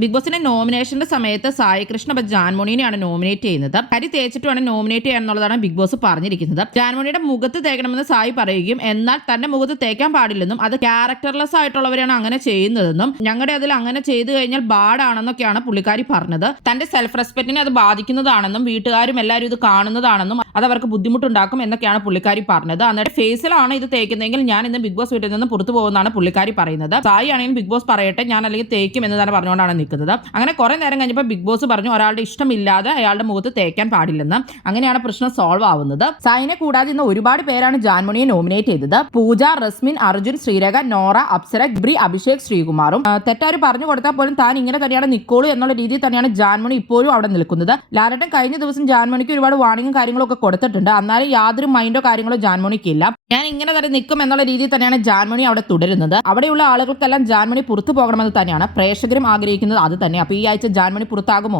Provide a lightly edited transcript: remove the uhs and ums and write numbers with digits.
Big ബോസിന്റെ നോമിനേഷന്റെ സമയത്ത് Sai Krishna ജാൻമോണിനെയാണ് nominate ചെയ്യുന്നത്. കരി തേച്ചിട്ട് വേണം നോമിനേറ്റ് ചെയ്യാൻ എന്നുള്ളതാണ് ബിഗ് ബോസ് പറഞ്ഞിരിക്കുന്നത്. ജാൻമോണിയുടെ മുഖത്ത് തേക്കണമെന്ന് സായി പറയുകയും എന്നാൽ തന്റെ മുഖത്ത് തേക്കാൻ പാടില്ലെന്നും അത് ക്യാരക്ടർലെസ് ആയിട്ടുള്ളവരാണ് അങ്ങനെ ചെയ്യുന്നതെന്നും ഞങ്ങളുടെ അതിൽ അങ്ങനെ ചെയ്തു കഴിഞ്ഞാൽ ബാഡാണെന്നൊക്കെയാണ് പുള്ളിക്കാരി പറഞ്ഞത്. തന്റെ സെൽഫ് റെസ്പെക്റ്റിനെ അത് ബാധിക്കുന്നതാണെന്നും വീട്ടുകാരും എല്ലാവരും ഇത് കാണുന്നതാണെന്നും അത് അവർക്ക് ബുദ്ധിമുട്ടുണ്ടാക്കും എന്നൊക്കെയാണ് പുള്ളിക്കാരി പറഞ്ഞത്. എന്നിട്ട് ഫേസിലാണ് ഇത് തേക്കുന്നതെങ്കിൽ ഞാൻ ഇന്ന് ബിഗ് ബോസ് വീട്ടിൽ നിന്ന് പുറത്തു പോകുന്നതാണ് പുള്ളിക്കാരി പറയുന്നത്. സായി ആണെങ്കിൽ ബിഗ് ബോസ് പറയട്ടെ, ഞാൻ അല്ലെങ്കിൽ തേക്കും എന്ന് തന്നെ പറഞ്ഞുകൊണ്ടാണ് നിൽക്കുന്നത്. അങ്ങനെ കുറെ നേരം കഴിഞ്ഞപ്പോൾ ബിഗ് ബോസ് പറഞ്ഞു ഒരാളുടെ ഇഷ്ടമില്ലാതെ അയാളുടെ മുഖത്ത് തേക്കാൻ പാടില്ലെന്ന്. അങ്ങനെയാണ് പ്രശ്നം സോൾവ് ആവുന്നത്. സായിനെ കൂടാതെ ഇന്ന് ഒരുപാട് പേരാണ് ജാൻമണിയെ നോമിനേറ്റ് ചെയ്തത്. പൂജ, റസ്മിൻ, അർജുൻ, ശ്രീരേഖ, നോറ, അപ്സര, ഗബ്രി, അഭിഷേക്, ശ്രീകുമാറും. തെറ്റാര് പറഞ്ഞു കൊടുത്താൽ പോലും താൻ ഇങ്ങനെ തന്നെയാണ് നിക്കോളൂ എന്നുള്ള രീതിയിൽ തന്നെയാണ് ജാൻമണി ഇപ്പോഴും അവിടെ നിൽക്കുന്നത്. ലാലേട്ടൻ കഴിഞ്ഞ ദിവസം ജാൻമണിക്ക് ഒരുപാട് വാണിങ്ങും കാര്യങ്ങളും ഒക്കെ കൊടുത്തിട്ടുണ്ട്. എന്നാലും യാതൊരു മൈൻഡോ കാര്യങ്ങളോ ജാൻമണിക്കില്ല. ഞാൻ ഇങ്ങനെ തന്നെ നിൽക്കും എന്നുള്ള രീതിയിൽ തന്നെയാണ് ജാൻമണി അവിടെ തുടരുന്നത്. അവിടെയുള്ള ആളുകൾക്കെല്ലാം ജാൻമണി പുറത്തു പോകണമെന്ന് തന്നെയാണ് പ്രേക്ഷകരും ആഗ്രഹിക്കുന്നത്. അത് തന്നെ. അപ്പോൾ ഈ ആഴ്ച ജാൻമണി പുറത്താകുമോ?